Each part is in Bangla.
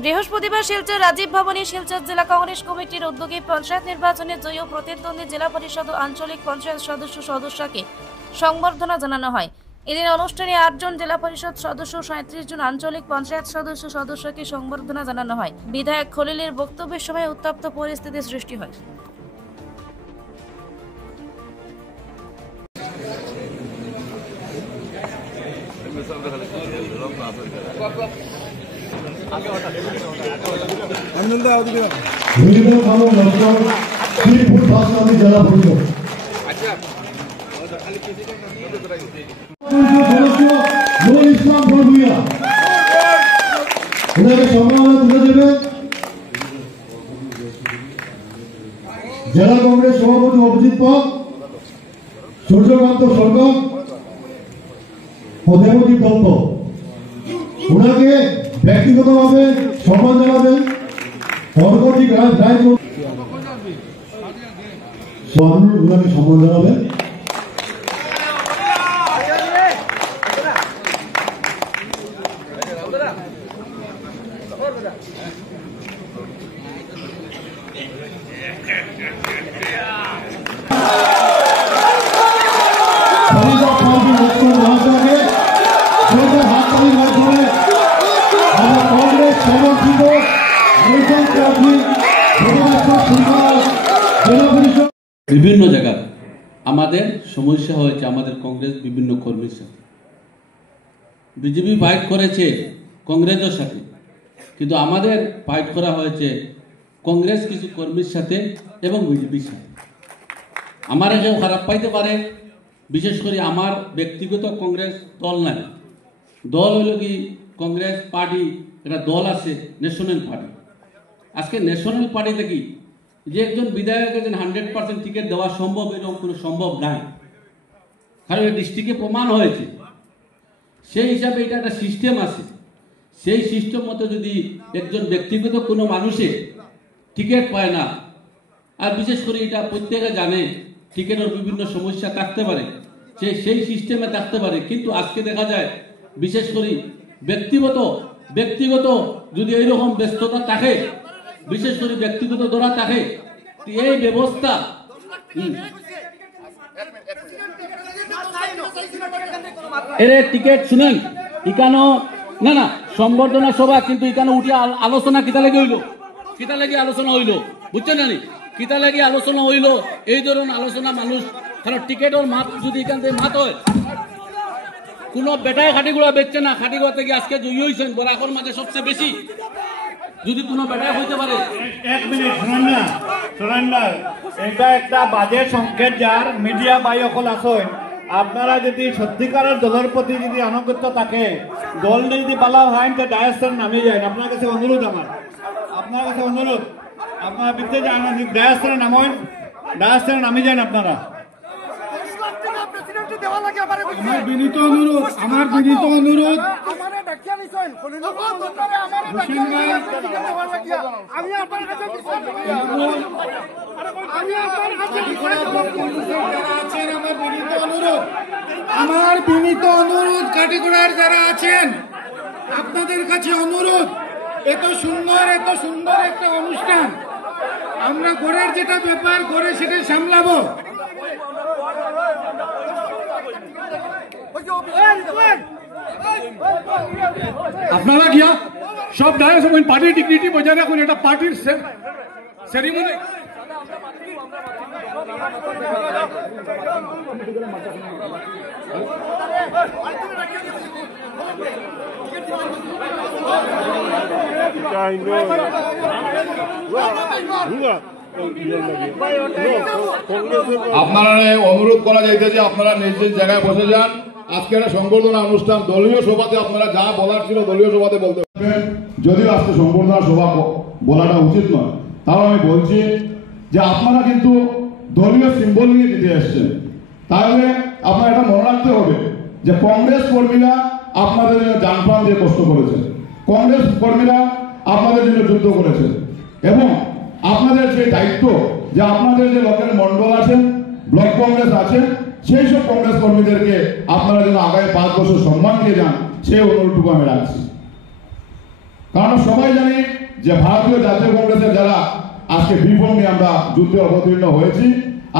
বৃহস্পতিবার শিলচর রাজীব ভবনে শিলচর জেলা কংগ্রেস কমিটির উদ্যোগে পঞ্চায়েত নির্বাচনে জয়ী ও প্রতিদ্বন্দ্বী জেলা পরিষদ ও আঞ্চলিক পঞ্চায়েত সদস্যকে সংবর্ধনা জানানো হয়। এদিন অনুষ্ঠানে 8 জন জেলা পরিষদ সদস্য 37 জন আঞ্চলিক পঞ্চায়েত সদস্যকে সংবর্ধনা জানানো হয়। বিধায়ক খলিলের বক্তব্যের সময় উত্তপ্ত পরিস্থিতি সৃষ্টি হয়। জেলা কংগ্রেস সভাপতি অভিজিৎ পাল, সূর্যকান্ত সরকার ও দেবদীপ দত্ত ওনাকে ব্যক্তিগতভাবে সম্মান জানাবেন। পরবর্তী ওনাকে সম্মান জানাবেন। বিভিন্ন জায়গায় আমাদের সমস্যা হয়েছে, আমাদের কংগ্রেস বিভিন্ন কর্মীর সাথে। বিজেপি ফাইট করেছে কংগ্রেসের সাথে, কিন্তু আমাদের ফাইট করা হয়েছে কংগ্রেস কিছু কর্মীর সাথে এবং বিজেপির সাথে। আমার কেউ খারাপ পাইতে পারে, বিশেষ করে আমার ব্যক্তিগত কংগ্রেস দল নাই। দল হইল কি কংগ্রেস পার্টি, একটা দল আছে ন্যাশনাল পার্টি। আজকে ন্যাশনাল পার্টিতে কি যে একজন বিধায়ককে 100% টিকিট দেওয়া সম্ভব, এরকম কোনো সম্ভব নাই। কারণ এই ডিস্ট্রিক্টে প্রমাণ হয়েছে। সেই হিসাবে এটা একটা সিস্টেম আছে। সেই সিস্টেম মতো যদি একজন ব্যক্তিগত কোনো মানুষে টিকিট পায় না, আর বিশেষ করে এটা প্রত্যেকে জানে টিকিটের বিভিন্ন সমস্যা থাকতে পারে, সেই সিস্টেমে থাকতে পারে। কিন্তু আজকে দেখা যায় বিশেষ করে ব্যক্তিগত যদি এইরকম ব্যস্ততা থাকে, বিশেষ করে ব্যক্তিগত ধরা থাকে, এই ব্যবস্থা এর টিকিট শুনেন ইকানো না সম্বর্ধনা সভা, কিন্তু এখানে উঠে আলোচনা কিতা লেগে আলোচনা হইলো, বুঝছেন না? কিতা লেগে আলোচনা হইলো, এই ধরনের আলোচনা মানুষ, কারণ টিকিটের মাপ যদি এখান থেকে মাত হয়, কোন বেটায় খাটিগুড়া বেচছে না, খাটিগুড়া থেকে আজকে জয়ী হয়েছেন বরাকর মাঝে সবচেয়ে বেশি। যদি কোনো বেটায় হইতে পারে, 1 মিনিট শোনেন না, এটা একটা বাজে সংকেত। যার মিডিয়া বাই অকল আসেন, আপনারা যদি সত্যিকারের দলের প্রতি যদি আনুগত্য থাকে, দল যদি পালা হয় তো ডায়াস্টার নামিয়ে যায়। আপনার কাছে অনুরোধ, আপনারা বিতে যান, ডায়াস্টারে নামিয়ে যান আপনারা। আমার বিনীত অনুরোধ কাটিগড়ার যারা আছেন, আপনাদের কাছে অনুরোধ, এত সুন্দর একটা অনুষ্ঠান, আমরা ঘরের যেটা ব্যাপার ঘরে সেটা সামলাবো। আপনারা গিয়া সব ডায়াস পার্টির ডিগনিটি বজায় রাখুন। এটা পার্টির সেরিমনি। আপনারা অনুরোধ করা যাইতে যে আপনারা নিজ নিজ জায়গায় বসে যান। আজকে একটা সংবর্ধনা অনুষ্ঠান, দলীয় সভাতে আপনারা যা বলার ছিল দলীয় সভাতে বলতে পারবেন। যদিও আজকে সংবর্ধনা সভা বলাটা উচিত নয়, তাও আমি বলছি যে আপনারা কিন্তু দলীয় সিম্বল নিয়ে দিতে এসছেন। তাহলে আপনার এটা মনে রাখতে হবে যে কংগ্রেস কর্মীরা আপনাদের জন্য জানপ্রাণ দিয়ে কষ্ট করেছে, কংগ্রেস কর্মীরা আপনাদের জন্য যুদ্ধ করেছে, এবং আপনাদের যে দায়িত্ব যে আপনাদের যে লোকের মন্ডল আছেন, ব্লক কংগ্রেস আছেন, সেই সব কংগ্রেস কর্মীদেরকে আপনারা যেন আগামী 5 বছর সম্মান দিয়ে যান, সেই অনুরোধটুকু আমি রাখছি। কারণ সবাই জানি যে ভারতীয় জাতীয় কংগ্রেসের যারা আজকে বিফল নিয়ে আমরা যুদ্ধে অবতীর্ণ হয়েছি,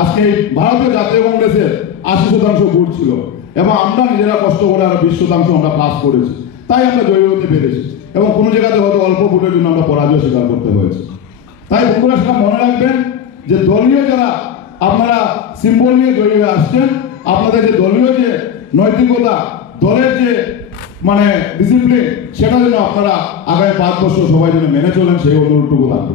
আজকে এই ভারতীয় জাতীয় কংগ্রেসের 80% ভোট ছিল এবং আমরা নিজেরা কষ্ট করে আরো 20% আমরা পাস করেছি, তাই আমরা জয়ী হতে পেরেছি এবং কোনো জায়গাতে হয়তো অল্প ভোটের জন্য আমরা পরাজয় স্বীকার করতে হয়েছে। তাই বন্ধুরা সেটা মনে রাখবেন যে দলীয় যারা আপনারা সিম্বল নিয়ে জয়ী হয়ে আসছেন, আপনাদের যে দলীয় যে নৈতিকতা, দলের যে মানে ডিসিপ্লিন, সেটা যেন আপনারা আগামী 5 বছর সবাই যেন মেনে চলেন, সেই অনুরোধটুকু থাকবে।